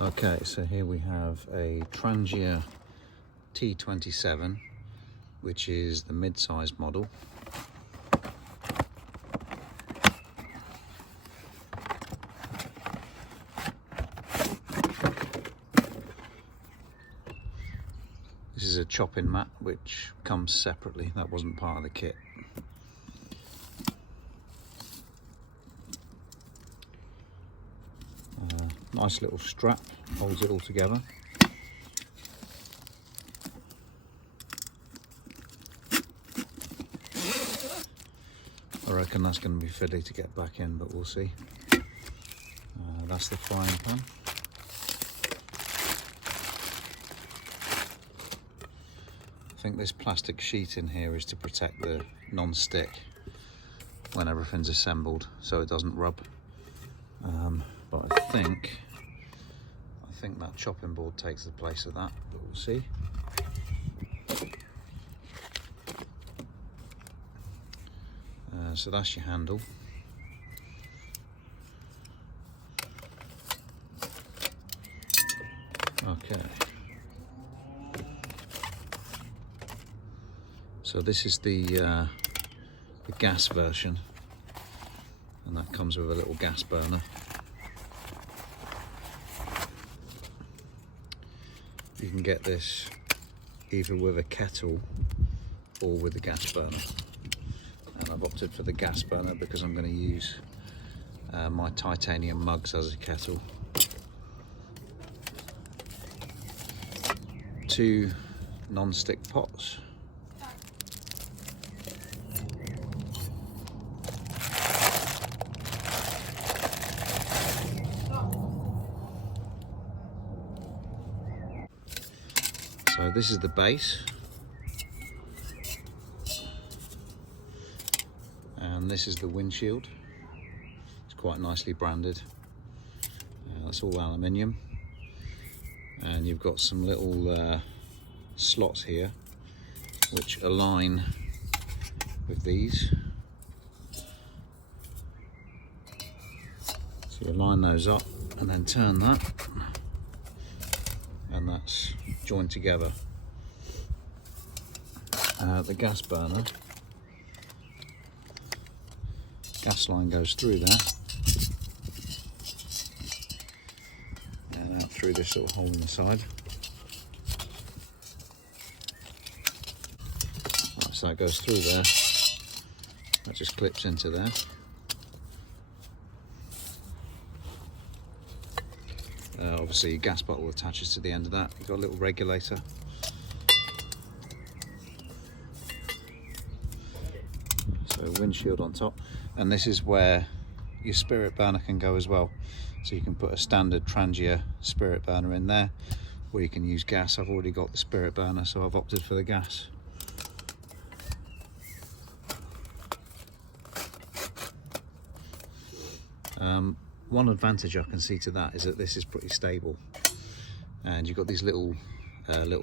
Okay, so here we have a Trangia T27, which is the mid-sized model. This is a chopping mat which comes separately, that wasn't part of the kit. Nice little strap, holds it all together. I reckon that's going to be fiddly to get back in, but we'll see. That's the frying pan. I think this plastic sheet in here is to protect the non-stick when everything's assembled, so it doesn't rub. But I think that chopping board takes the place of that, but we'll see. So that's your handle. Okay. So this is the gas version, and that comes with a little gas burner. You can get this either with a kettle or with a gas burner. And I've opted for the gas burner because I'm going to use my titanium mugs as a kettle. 2 non-stick pots. So this is the base, and this is the windshield. It's quite nicely branded. That's all aluminium, and you've got some little slots here which align with these. So you line those up and then turn that, and that's joined together. The gas burner, gas line goes through there and out through this little hole in the side. Right, so that goes through there, that just clips into there. Obviously your gas bottle attaches to the end of that. You've got a little regulator. So windshield on top, and this is where your spirit burner can go as well. So you can put a standard Trangia spirit burner in there, or you can use gas. I've already got the spirit burner, so I've opted for the gas. One advantage I can see to that is that this is pretty stable, and you've got these little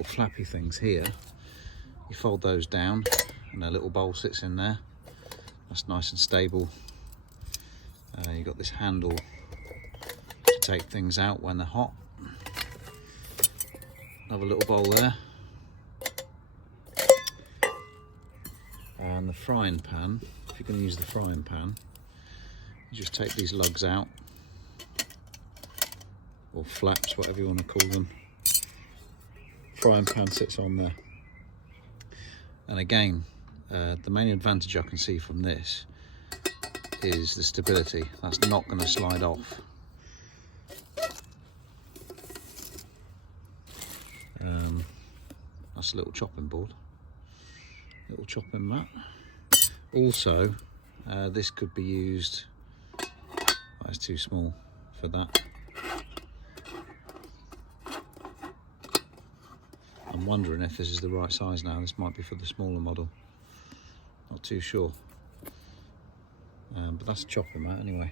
flappy things here. You fold those down and a little bowl sits in there. That's nice and stable. You've got this handle to take things out when they're hot. Another little bowl there. And the frying pan, if you're going to use the frying pan, you just take these lugs out, or flaps, whatever you want to call them. Frying pan sits on there. And again, the main advantage I can see from this is the stability. That's not going to slide off. That's a little chopping board, little chopping mat. Also, this could be used, that's too small for that. I'm wondering if this is the right size now. This might be for the smaller model, not too sure. But that's a chopping mat anyway.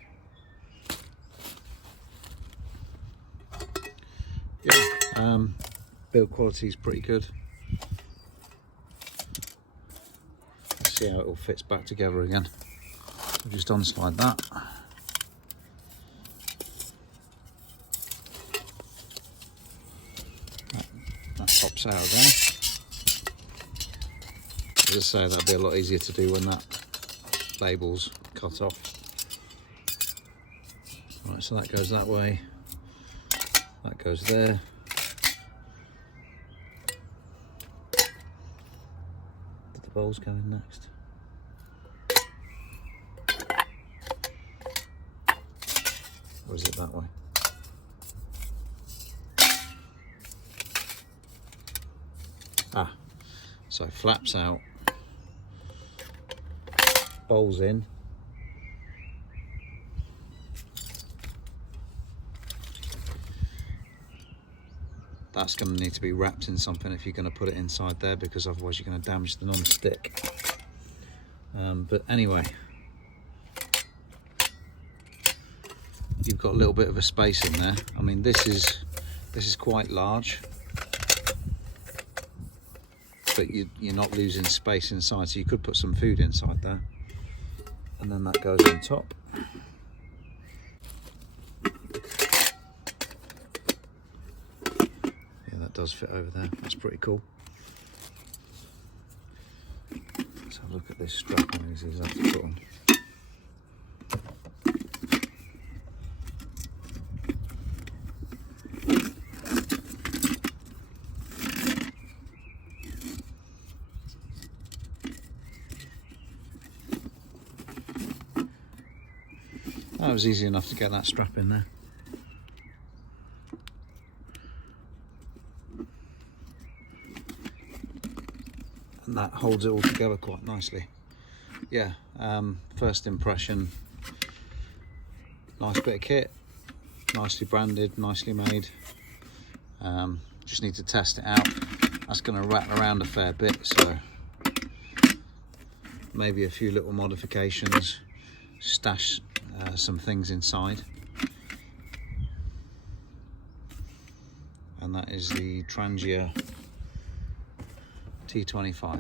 Yeah, build quality is pretty good. Let's see how it all fits back together again. I'll just unslide that. flaps out of there. As I say, that'd be a lot easier to do when that label's cut off. Right, so that goes that way, that goes there. Did the bowls go in next? Or is it that way? Ah, so flaps out, bowls in. That's going to need to be wrapped in something if you're going to put it inside there, because otherwise you're going to damage the non-stick. But anyway, you've got a little bit of a space in there. I mean, this is quite large, but you're not losing space inside, so you could put some food inside there, and then that goes on top. Does fit over there. That's pretty cool. Let's have a look at this strap on these I have to put on. That was easy enough to get that strap in there. And that holds it all together quite nicely. Yeah, first impression, nice bit of kit, nicely branded, nicely made. Just need to test it out. That's going to rattle around a fair bit, so maybe a few little modifications, stash some things inside. And that is the Trangia T27.